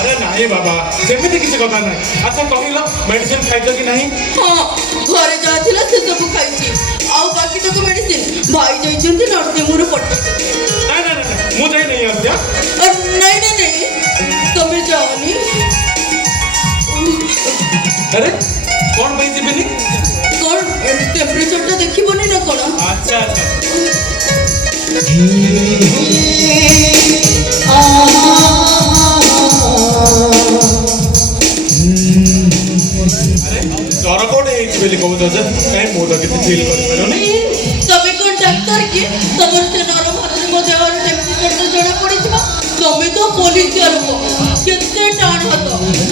अरे नहीं बाबा सेମିତି କିଛି କଥା ନାହିଁ। ଆଚ୍ଛା କହିଲ ମେଡିସିନ ଖାଇଛ କି ନାହିଁ? ହଁ ଘରେ ଯାହା ଥିଲା ସେ ସବୁ ଖାଇଛି ଆଉ ବାକି ତକ ମେଡିସିନ ଭାଇ ଯାଇଛନ୍ତି ନରସିଂହରୁ ପଠେଇଛନ୍ତି। ନାଇଁ ନାଇଁ ନାଇଁ ମୁଁ ଯାଇ ନେଇ ଆସୁଛି। ନାଇଁ ନାଇଁ ନାଇଁ ତମେ ଯାଅନି। अरे कौन भाई जीबेनी कौन टेम्परेचर टा देखिबनी ना कोन। अच्छा अच्छा अरे जर कोड हे बेली कहू छ काई मो तो किछ फील कर परनी। तबे कोन डॉक्टर के तमर से नरम हाथ में देहर टेम्परेचर तो जणा पड़ी छबा। तमे तो पुलिस के लोग केते टाण हाथ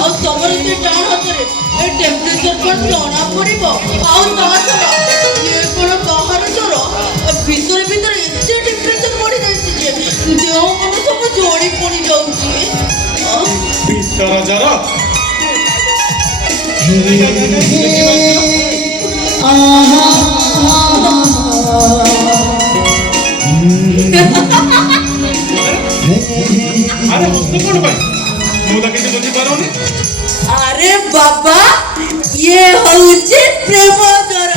और तमर से टाण हाथ रे ए टेम्परेचर पर जणा पड़िबो और ता छबा ये कोन बाहर जर भीतर भीतर एते टेम्परेचर बढ़ी जाई जे देह मन सब जोड़ी पड़ी जाउची। भीतर जर अरे हंसते कौन भाई मु तो किसी बुझी पारोनी। अरे बाबा ये होउची प्रेम जर।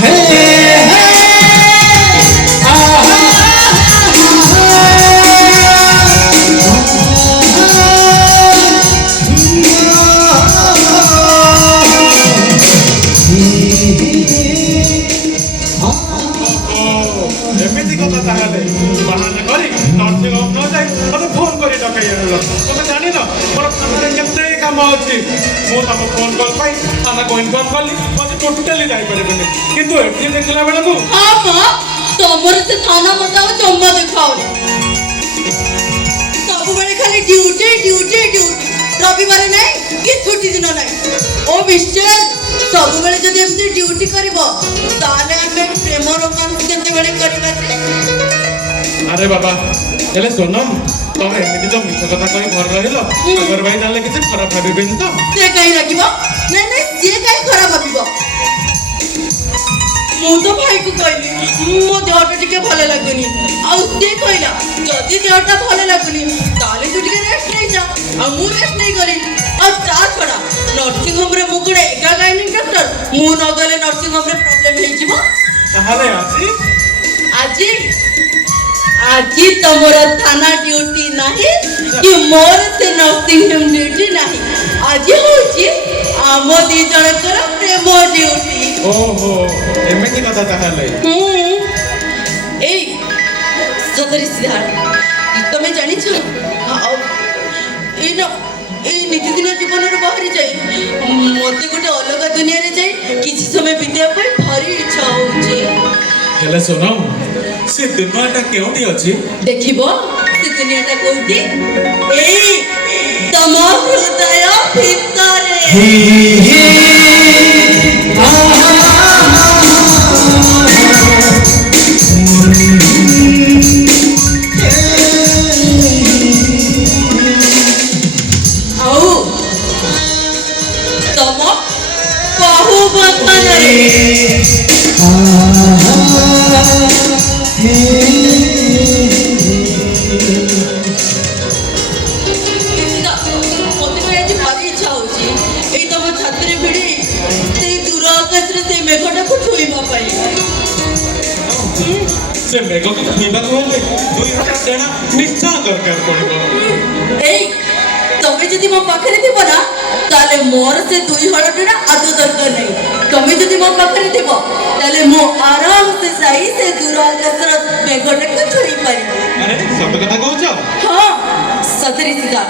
एमिति कथा ताहले बहाना करी नर्सिंग होम न जाई मते फोन करी डकाई आनलो। तमे जानि न मोर थानारे केते काम अछि मु तम फोन कॉल पाई थाना को इन्फॉर्म करली मते टोटली जाई परबेनी किंतु एठी देखला बेला को हां मां तमर से थाना मताओ चम्मा देखाओ सब बेले खाली ड्यूटी ड्यूटी ड्यूटी रविवार नहीं कि छुट्टी दिन नहीं ओ मिस्टर सब बेले जदी एमती ड्यूटी करबो ताले हमें प्रेम रोमांस केते बेले करबा। अरे बाबा चले सोनम तमे एमिति जो मिछ कथा कहि घर रहिलो अगर भाई जाले किछ खराब भाबिबेनी तो से कहीं रखिबो नहीं नहीं से कहीं खराब भाबिबो। मु तो भाई को कहली मो देहटा टिके भले लागुनी आ से कहला जदी देहटा भले लागुनी ताले तू टिके रेस्ट नहीं जा आ मु रेस्ट नहीं करी आ ता छोड़ा नर्सिंग होम रे मुकुड़े एका गाइनिंग डॉक्टर मु न गले नर्सिंग होम रे प्रॉब्लम हे जिवो। ताहले आजी आजी तमोर थाना ड्यूटी नहीं कि मोर से नर्सिंग होम ड्यूटी नहीं आजी होची आमो दी जनकर प्रेम ड्यूटी। ओहो एमिति कथा ताहले ए सदरी सिद्धार्थ तमे जानि छ ए न ए नितिदिन जीवन रे बाहरी जाई मते गोटे अलग दुनिया रे जाई किछि समय बिताय पर भारी इच्छा होची। हेले सोनम से दुनियाटा केउटी अछि देखिबो से दुनियाटा कोउटी ए तम हृदय भितरे आओ तम कहू बथनरे से मेघ को छुईबा को हेले 2000 देना निश्चय दरकार पड़िबो। ए तमे जदी मो पाखरे थिबो ना ताले मोर से 200 देना आदो दरकार नहीं तमे जदी मो पाखरे थिबो ताले मो आराम से सही से दूर आकाशर मेघटा को छुई पारी। अरे सब कथा कहउछ हां सतरी सीधा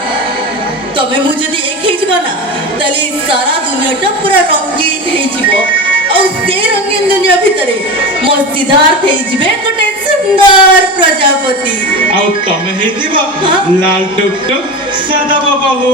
तमे मु जदी एक हे जिबा ना ताले सारा दुनियाटा पूरा रंगीन हे जिवो और से रंगीन दुनिया भितरे मो सिद्धार्थ हे जिबे गोटे सुंदर प्रजापति आउ तमे हे दिबा लाल टुक टुक सदा बाबू।